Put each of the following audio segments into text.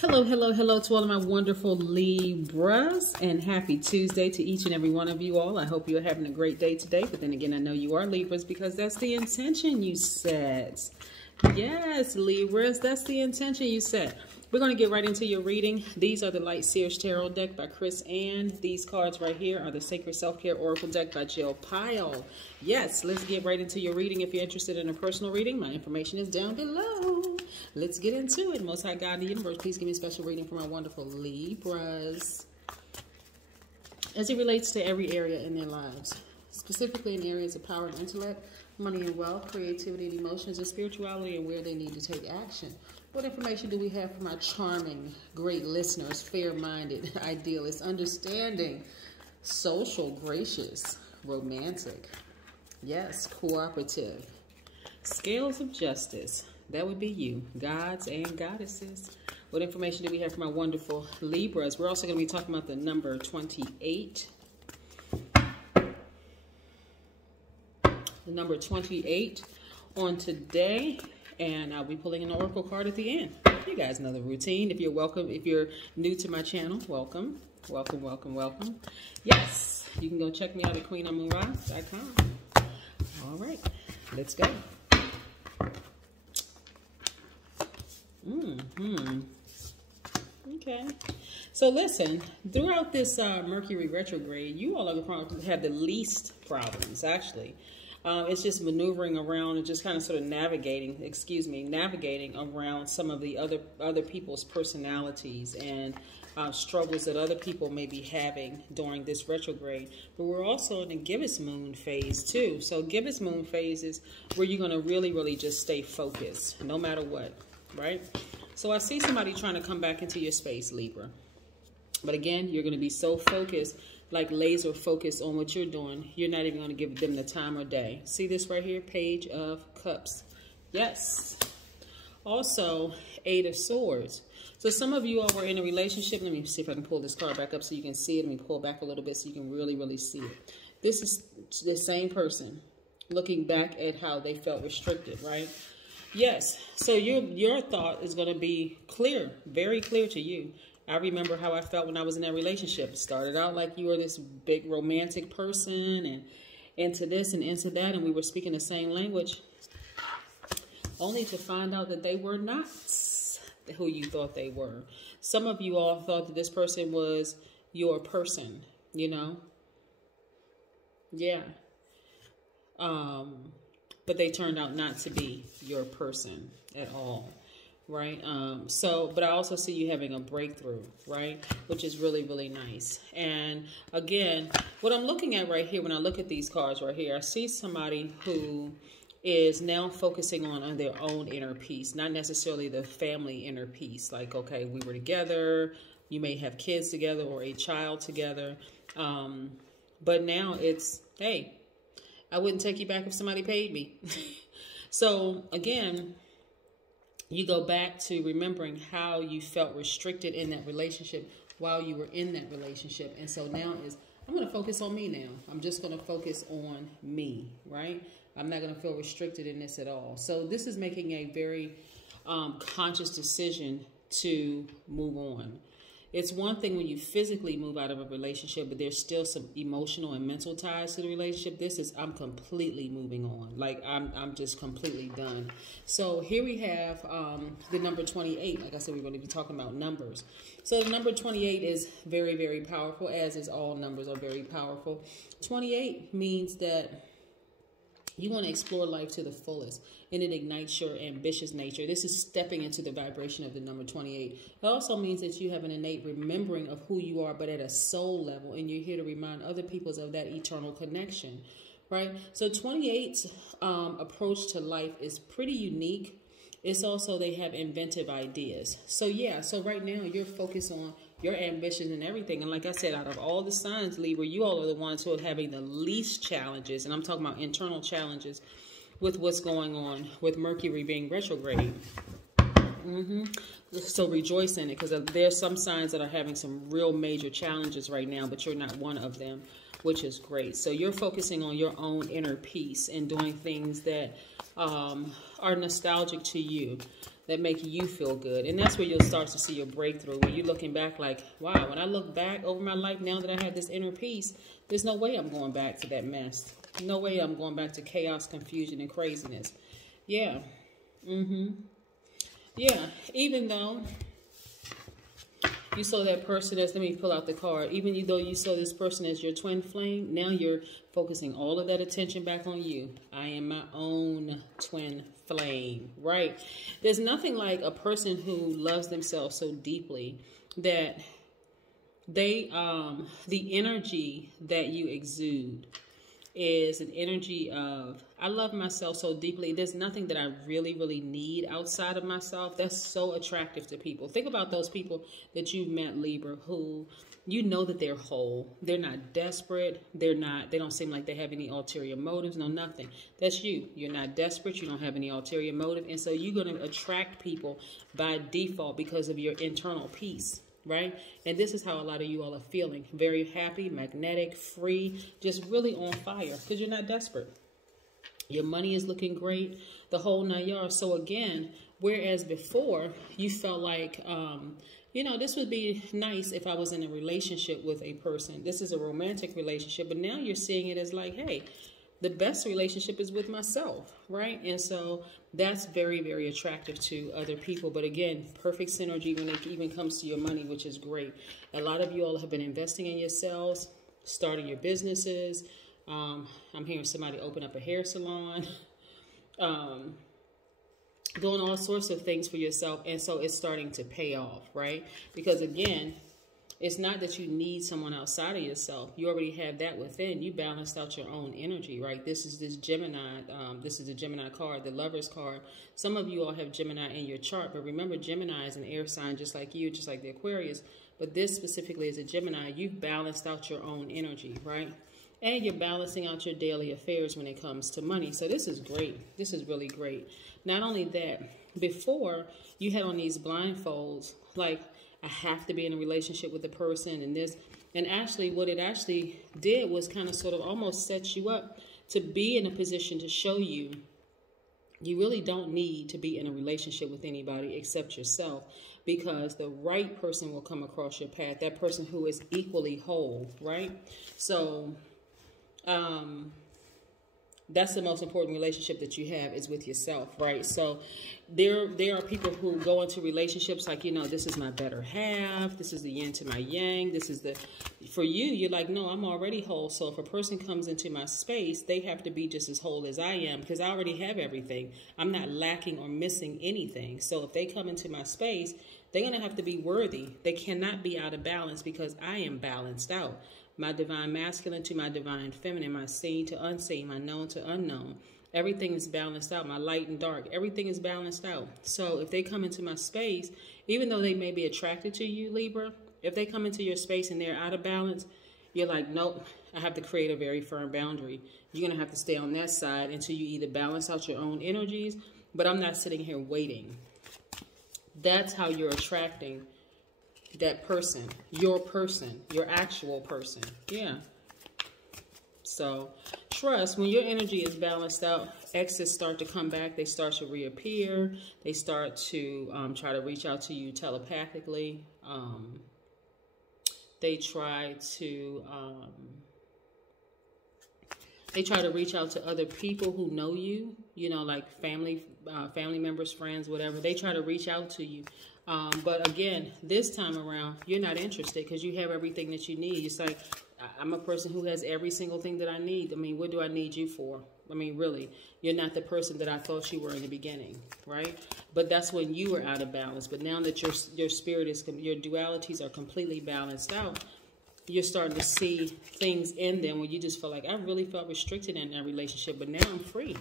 Hello, hello, hello to all of my wonderful Libras, and happy Tuesday to each and every one of you all. I hope you're having a great day today, but then again, I know you are Libras because that's the intention you set. Yes, Libras, that's the intention you set. We're going to get right into your reading. These are the Light Seers Tarot deck by Chris Ann. These cards right here are the Sacred Self-Care Oracle deck by Jill Pyle. Yes, let's get right into your reading. If you're interested in a personal reading, my information is down below. Let's get into it. Most High God in the universe, please give me a special reading for my wonderful Libras. As it relates to every area in their lives, specifically in areas of power and intellect, money and wealth, creativity and emotions, and spirituality, and where they need to take action. What information do we have for my charming, great listeners, fair-minded, idealist, understanding, social, gracious, romantic, yes, cooperative, scales of justice? That would be you, gods and goddesses. What information do we have for my wonderful Libras? We're also going to be talking about the number 28. The number 28 on today. And I'll be pulling an oracle card at the end. You guys know the routine. If you're welcome, if you're new to my channel, welcome. Welcome, welcome, welcome. Yes, you can go check me out at queenamunra.com. All right, let's go. Okay. So listen, throughout this Mercury retrograde, you all are going to have the least problems, actually. It's just maneuvering around and just kind of sort of navigating around some of the other people's personalities and struggles that other people may be having during this retrograde. But we're also in the gibbous moon phase too. So gibbous moon phase is where you're going to really just stay focused no matter what, right? So I see somebody trying to come back into your space, Libra. But again, you're going to be so focused, like laser focused on what you're doing, you're not even going to give them the time or day. See this right here? Page of Cups. Yes. Also, Eight of Swords. So some of you all were in a relationship. Let me see if I can pull this card back up so you can see it. Let me pull back a little bit so you can really see it. This is the same person looking back at how they felt restricted, right? Yes. So your thought is going to be clear, very clear to you. I remember how I felt when I was in that relationship. It started out like you were this big romantic person and into this and into that, and we were speaking the same language, only to find out that they were not who you thought they were. Some of you all thought that this person was your person, you know? Yeah. But they turned out not to be your person at all. Right. But I also see you having a breakthrough, right? Which is really nice. And again, what I'm looking at right here, when I look at these cards right here, I see somebody who is now focusing on their own inner peace, not necessarily the family inner peace. Like, okay, we were together, you may have kids together or a child together. But now it's, hey, I wouldn't take you back if somebody paid me. So again, you go back to remembering how you felt restricted in that relationship while you were in that relationship. And so now I'm going to focus on me now. I'm just going to focus on me, right? I'm not going to feel restricted in this at all. So this is making a very conscious decision to move on. It's one thing when you physically move out of a relationship, but there's still some emotional and mental ties to the relationship. This is, I'm completely moving on. Like, I'm just completely done. So here we have the number 28. Like I said, we're going to be talking about numbers. So the number 28 is very powerful, as is all numbers are very powerful. 28 means that you want to explore life to the fullest, and it ignites your ambitious nature. This is stepping into the vibration of the number 28. It also means that you have an innate remembering of who you are, but at a soul level, and you're here to remind other people of that eternal connection, right? So 28's approach to life is pretty unique. It's also, they have inventive ideas. So yeah, so right now you're focused on your ambitions and everything. And like I said, out of all the signs, Libra, you all are the ones who are having the least challenges. And I'm talking about internal challenges with what's going on with Mercury being retrograde. So rejoice in it, because there's some signs that are having some real major challenges right now, but you're not one of them, which is great. So you're focusing on your own inner peace and doing things that are nostalgic to you, that make you feel good. And that's where you'll start to see your breakthrough, when you're looking back like, wow, when I look back over my life now that I have this inner peace, there's no way I'm going back to that mess. No way I'm going back to chaos, confusion, and craziness. Yeah. Yeah. Even though you saw that person as, let me pull out the card, even though you saw this person as your twin flame, now you're focusing all of that attention back on you. I am my own twin flame, right? There's nothing like a person who loves themselves so deeply that they, the energy that you exude is an energy of, I love myself so deeply. There's nothing that I really, really need outside of myself. That's so attractive to people. Think about those people that you've met, Libra, who you know that they're whole. They're not desperate. They don't seem like they have any ulterior motives. No, nothing. That's you. You're not desperate. You don't have any ulterior motive. And so you're going to attract people by default because of your internal peace. Right? And this is how a lot of you all are feeling. Very happy, magnetic, free, just really on fire because you're not desperate. Your money is looking great, the whole 9 yards. So again, whereas before you felt like, you know, this would be nice if I was in a relationship with a person. This is a romantic relationship, but now you're seeing it as like, hey, the best relationship is with myself, right? And so that's very, very attractive to other people. But again, perfect synergy when it even comes to your money, which is great. A lot of you all have been investing in yourselves, starting your businesses. I'm hearing somebody open up a hair salon, doing all sorts of things for yourself. And so it's starting to pay off, right? Because again, it's not that you need someone outside of yourself. You already have that within. You balanced out your own energy, right? This is Gemini. This is the Gemini card, the Lover's card. Some of you all have Gemini in your chart, but remember, Gemini is an air sign just like you, just like the Aquarius. But this specifically is a Gemini. You've balanced out your own energy, right? And you're balancing out your daily affairs when it comes to money. So this is great. This is really great. Not only that, before you had on these blindfolds, like, I have to be in a relationship with the person and this. And actually, what it actually did was kind of sort of almost set you up to be in a position to show you really don't need to be in a relationship with anybody except yourself, because the right person will come across your path, that person who is equally whole, right? So that's the most important relationship that you have, is with yourself, right? So there are people who go into relationships like, you know, this is my better half. This is the yin to my yang. This is for you, you're like, no, I'm already whole. So if a person comes into my space, they have to be just as whole as I am, because I already have everything. I'm not lacking or missing anything. So if they come into my space, they're going to have to be worthy. They cannot be out of balance, because I am balanced out. My divine masculine to my divine feminine, my seen to unseen, my known to unknown. Everything is balanced out. My light and dark, everything is balanced out. So if they come into my space, even though they may be attracted to you, Libra, if they come into your space and they're out of balance, you're like, nope, I have to create a very firm boundary. You're going to have to stay on that side until you either balance out your own energies, but I'm not sitting here waiting. That's how you're attracting that person, your actual person. Yeah. So trust, when your energy is balanced out, exes start to come back. They start to reappear. They start to try to reach out to you telepathically. They try to reach out to other people who know you, you know, like family members, friends, whatever. They try to reach out to you. But again, this time around, you're not interested because you have everything that you need. It's like, I'm a person who has every single thing that I need. I mean, what do I need you for? I mean, really, you're not the person that I thought you were in the beginning, right? But that's when you were out of balance. But now that your spirit is, your dualities are completely balanced out, you're starting to see things in them where you just feel like, I really felt restricted in that relationship, but now I'm free.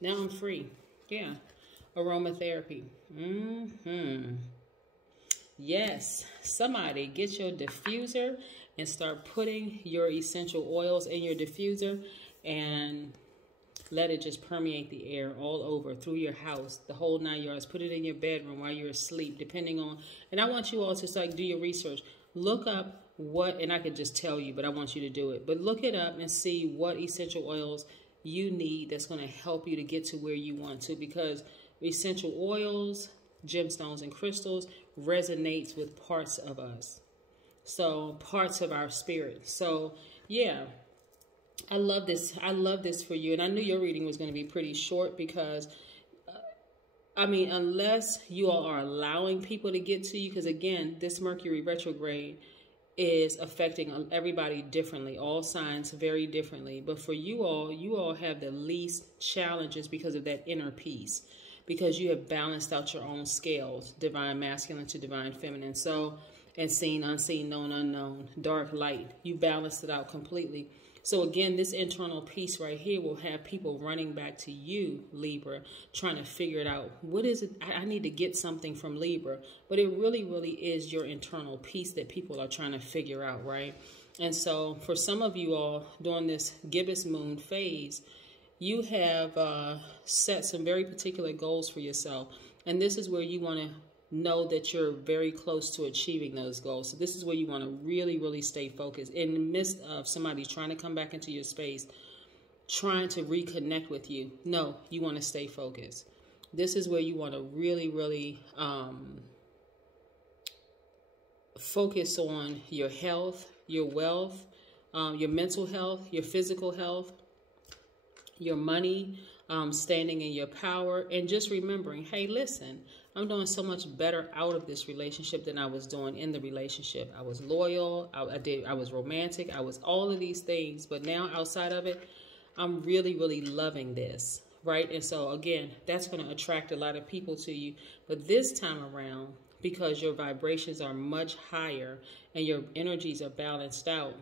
Now I'm free. Yeah. Aromatherapy. Yes. Somebody get your diffuser and start putting your essential oils in your diffuser and let it just permeate the air all over through your house, the whole 9 yards. Put it in your bedroom while you're asleep, depending on, and I want you all to like do your research. Look up what, and I could just tell you, but I want you to do it. But look it up and see what essential oils you need that's going to help you to get to where you want to, because essential oils, gemstones, and crystals resonates with parts of us. So parts of our spirit. So yeah, I love this. I love this for you. And I knew your reading was going to be pretty short because, I mean, unless you all are allowing people to get to you, because again, this Mercury retrograde is affecting everybody differently, all signs very differently. But for you all have the least challenges because of that inner peace, because you have balanced out your own scales, divine masculine to divine feminine. So, and seen, unseen, known, unknown, dark, light, you balanced it out completely. So again, this internal peace right here will have people running back to you, Libra, trying to figure it out. What is it? I need to get something from Libra. But it really, really is your internal peace that people are trying to figure out, right? And so for some of you all during this gibbous moon phase, you have set some very particular goals for yourself. And this is where you want to know that you're very close to achieving those goals. So this is where you want to really, really stay focused. In the midst of somebody trying to come back into your space, trying to reconnect with you, no, you want to stay focused. This is where you want to really, really focus on your health, your wealth, your mental health, your physical health, your money, standing in your power, and just remembering, hey, listen, I'm doing so much better out of this relationship than I was doing in the relationship. I was loyal, I was romantic, I was all of these things, but now outside of it, I'm really, really loving this, right? And so again, that's going to attract a lot of people to you. But this time around, because your vibrations are much higher and your energies are balanced out,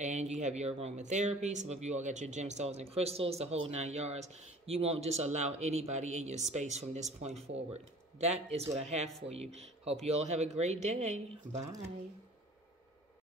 and you have your aromatherapy, some of you all got your gemstones and crystals, the whole 9 yards, you won't just allow anybody in your space from this point forward. That is what I have for you. Hope you all have a great day. Bye.